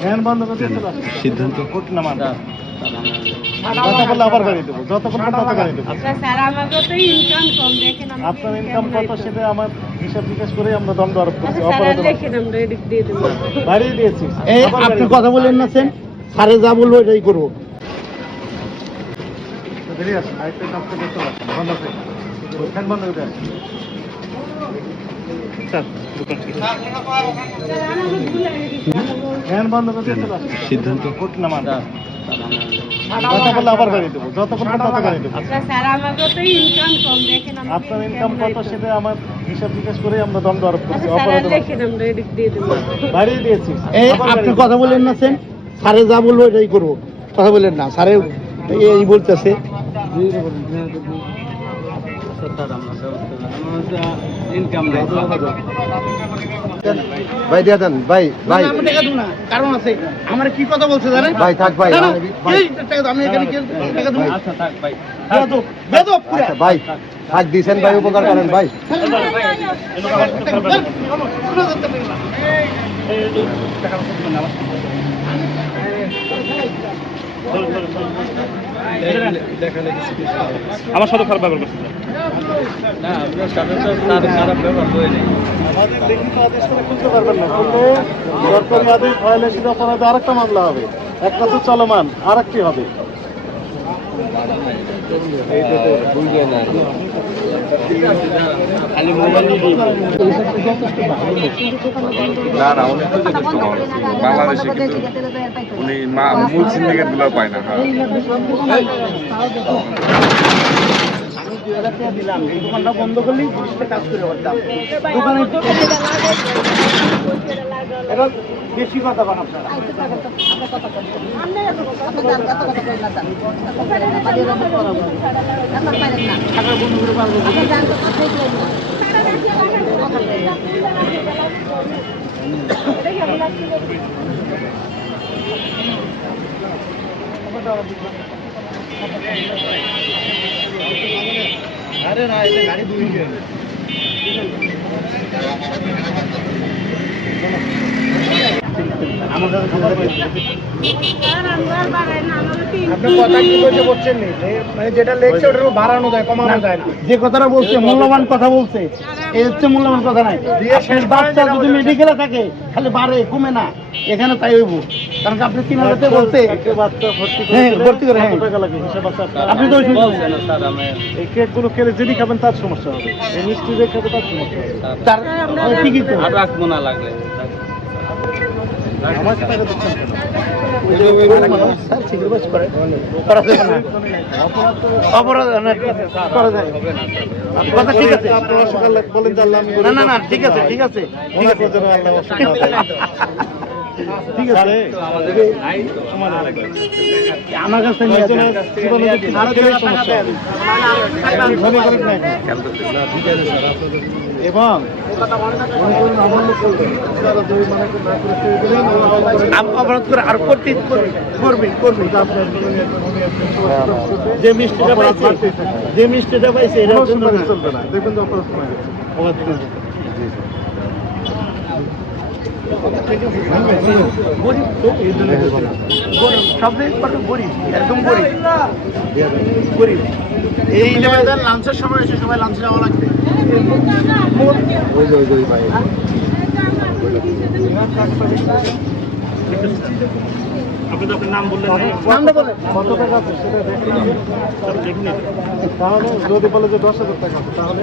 Fan বন্ধ করতে সিদ্ধান্ত কোট না মান কথা বললে আবার গাড়ি দেবো, যত বলবেন তত গাড়ি দেবো। আপনার ইনকাম কত সেটা আমার হিসাব বিকাশ করে আমরা দণ্ড আরোপ করছি, অপরাধ বাড়িয়ে দিয়েছি। এই আপনি কথা বলেন না সেন, স্যারে যা বলবো এটাই করবো। বেরিয়ে আসুন, আরেকটা কাজটা করতে পারছেন, বন্ধ করে ফ্যান বন্ধ করে আসুন। ফ্যান বন্ধ করতে সিদ্ধান্ত কোট না মান কথা বললে আবার গাড়ি দেবো, যত বলবেন তত গাড়ি দেবো। আপনার ইনকাম কত সেটা আমার হিসাব বিকাশ করে আমরা দণ্ড আরোপ করছি, অপরাধ বাড়িয়ে দিয়েছি। এই আপনি কথা বলেন না সেন, স্যারে যা বলবো এটাই করবো। কথা বলেন না, স্যারে এই বলতেছে। ভাই দিয়া দেন ভাই ভাই আমি টাকা দেবো না, কারণ আছে। আমার কি কথা বলছে জানেন ভাই থাক ভাই না, না, এই টাকা দাও, আমি এখানে কি টাকা দেবো? আচ্ছা থাক ভাই, বেয়াদব, বেয়াদব পুরা। আচ্ছা ভাই থাক দিছেন ভাই, উপকার করেন ভাই। আমার সাথে খারাপ ব্যবহার করছে না, আমাদের লিখিত আদেশ করে খুলতে পারবেন না, খুললে সরকারি আদেশ ভায়োলেশন অপরাধে আরেকটা মামলা হবে, একটা তো চলমান আরেকটি হবে। না না উনি তো যথেষ্ট মানুষ বাংলাদেশে, কিন্তু উনি মূল সিন্ডিকেট গুলো পায় না। আমি 2000 টাকা দিলাম, এই দোকানটা বন্ধ করলেই 20 টাকা কাজ করে পারতাম। দোকানে এটা বেশি কথা বলেন আপনারা। টাকা বন্ধ করে পারবো আরে না, এটা গাড়ি দুই গেল। আমার কাছে আপনি কথা কি বলতে বলছেন নি, মানে যেটা লেখছে ওটার বাড়ানো যায় কমানো যায় না। যে কথাটা বলছে মূল্যবান কথা বলছে, এই হচ্ছে মূল্যবান কথা নাই। শেষ বাচ্চা যদি মেডিকেলে থাকে খালি বাড়ে কমে না, এখানে তাই হইব। কারণ আপনি 3000 টাকা বলতে বাচ্চা ভর্তি হ্যাঁ ভর্তি করে, হ্যাঁ কত টাকা লাগে হিসাব আছে আপনার? আপনি তো এই কেকগুলো খেলে যেটি খাবেন তার সমস্যা হবে, এই মিষ্টি যে খাবে তার সমস্যা হবে। তার ঠিকই তো রাখবো না লাগলে আমাকে টাকা দিচ্ছেন কেন? স্যার সিকিউরিটি করে করা যাবে না, অপরাধ না করা যায় কথা ঠিক আছে। আপনারা সকাল বলেন যে আল্লাহ আমি না না না ঠিক আছে ঠিক আছে মনে করছেন আল্লাহ অসুবিধা ঠিক আছে। আমার কাছে নিয়ে এবং অপরাধ করে আর করতে করবি করবি যে মিষ্টিটা পাইছে, যে মিষ্টিটা পাইছে এটা চলবে না, দেখবেন যে অপরাধ কমে গেছে। গরিব তো সবচেয়ে গরিব, একদম গরিব গরিব। এই লাঞ্চের সময় এসে সবাই লাঞ্চে যাওয়া লাগবে। আপনি তো আপনার নাম বললেন না, নামটা বলেন। কত টাকা আছে সেটা দেখে নিতে। তাহলে যদি বলে যে 10,000 টাকা আছে তাহলে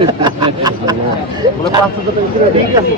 বলে 5,000 টাকা ঠিক আছে।